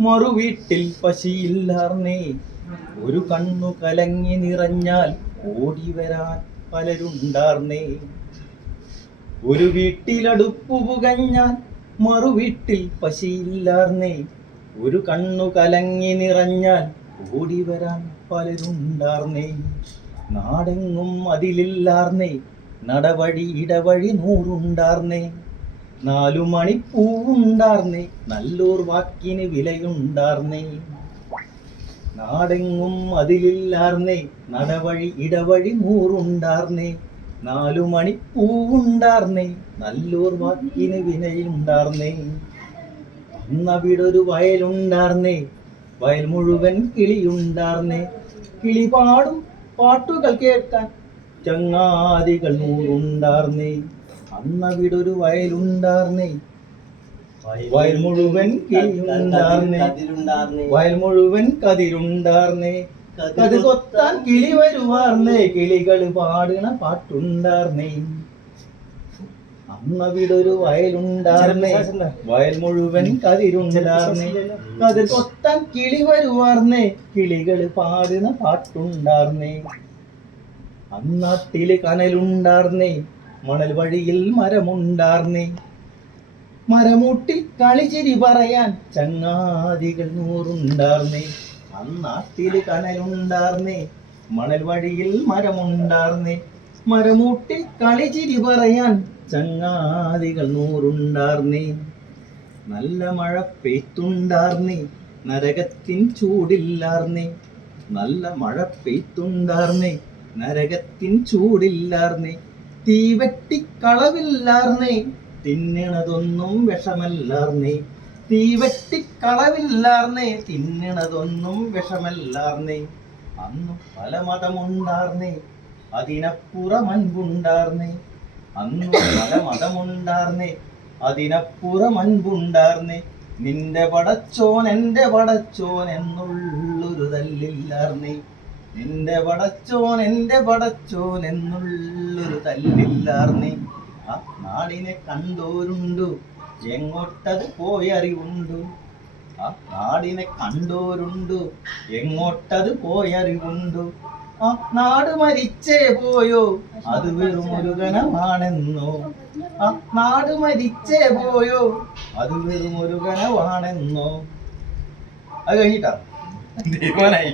മറുവീട്ടിൽ പശിയില്ലാർന്നേ. ഒരു കണ്ണു കലങ്ങി നിറഞ്ഞാൽ ഓടി വരാൻ പലരുണ്ടാർന്നേ. ഒരു വീട്ടിലടുപ്പു പുകഞ്ഞാൽ മറുവീട്ടിൽ പശിയില്ലാർന്നേ. ഒരു കണ്ണു കലങ്ങി നിറഞ്ഞാൽ ഓടി വരാൻ പലരുണ്ടാർന്നേ. നാടെങ്ങും അതിലില്ലാർന്നേ. നടവഴി ഇടവഴി നൂറുണ്ടാർന്നേ. നാലു മണിപ്പൂവുണ്ടാർന്നേ നല്ലൂർ വാക്കിന് വിലയുണ്ടാർന്നേ. നാടെങ്ങും അതിലില്ലാർന്നേ നടവഴി ഇടവഴി മൂറുണ്ടാർന്നേ നാലു മണിപ്പൂവുണ്ടാർന്നേ നല്ലൂർ വാക്കിന് വിലയുണ്ടാർന്നേ. അന്നവിടൊരു വയലുണ്ടാർന്നേ വയൽ മുഴുവൻ കിളിയുണ്ടാർന്നേ. കിളി പാടും പാട്ടുകൾ കേൾക്കാൻ ചങ്ങാതികൾ നൂറുണ്ടാർന്നേ. അന്നവിടൊരു വയലുണ്ടാർന്നേ. വയൽ മുഴുവൻ വയൽ മുഴുവൻ കതിരുണ്ടാർന്നേ കത് കൊത്താൻ കിളി വരുവാർന്നേ. കിളികൾ പാടണ പാട്ടുണ്ടാർന്നേ. അന്നവിടൊരു വയലുണ്ടാർന്നേ. വയൽ മുഴുവൻ കതിരുണ്ടാർന്നേ കതിർ കൊത്താൻ കിളി വരുവാർന്നേ. കിളികൾ പാടുന്ന പാട്ടുണ്ടാർന്നേ. അന്നാട്ടിൽ കനലുണ്ടാർന്നേ. മണൽ വഴിയിൽ മരമുണ്ടാർന്നേ. മരമൂട്ടിൽ കളിചിരി പറയാൻ ചങ്ങാതികൾ നൂറുണ്ടാർന്നേ. അന്നാത്തിൽ കനലുണ്ടാർന്നേ. മണൽ വഴിയിൽ മരമുണ്ടാർന്നേ. മരമൂട്ടിൽ കളിചിരി പറയാൻ ചങ്ങാതികൾ നൂറുണ്ടാർന്നേ. നല്ല മഴ പെയ്ത്തുണ്ടാർന്നേ. നരകത്തിൻ ചൂടില്ലാർന്നേ. നല്ല മഴ പെയ്ത്തുണ്ടാർന്നേ. നരകത്തിൻ ചൂടില്ലാർന്നേ. തീവെട്ടി കളവില്ലാർന്നേ തിന്നണതൊന്നും വിഷമല്ലാർന്നേ. തീവെട്ടി കളവില്ലാർന്നേ തിന്നണതൊന്നും വിഷമല്ലാർന്നേ. അന്ന് പല മതമുണ്ടാർന്നേ അതിനപ്പുറം അൻപുണ്ടാർന്നേ. അന്നു പല മതമുണ്ടാർന്നേ അതിനപ്പുറം അൻപുണ്ടാർന്നേ. നിന്റെ പടച്ചോൻ എന്റെ പടച്ചോൻ എന്നുള്ളൊരു തല്ലില്ലാർന്നേ. നിന്റെ പടച്ചോൻ എന്റെ പടച്ചോൻ എന്നുള്ളൊരു തല്ലില്ലാർന്നേ. ആ നാടിനെ കണ്ടോരുണ്ടു എങ്ങോട്ടത് പോയി അറിവുണ്ടു. ആ നാടിനെ കണ്ടോരുണ്ടു എങ്ങോട്ടത് പോയി അറിവുണ്ടു. ആ നാട് മരിച്ചേ പോയോ അത് വെറും ഒരു ആ നാട് മരിച്ചേ പോയോ അത് വെറും ഒരു ഗണമാണെന്നോ. അത് കഴിഞ്ഞിട്ടാ. ദൈവനായി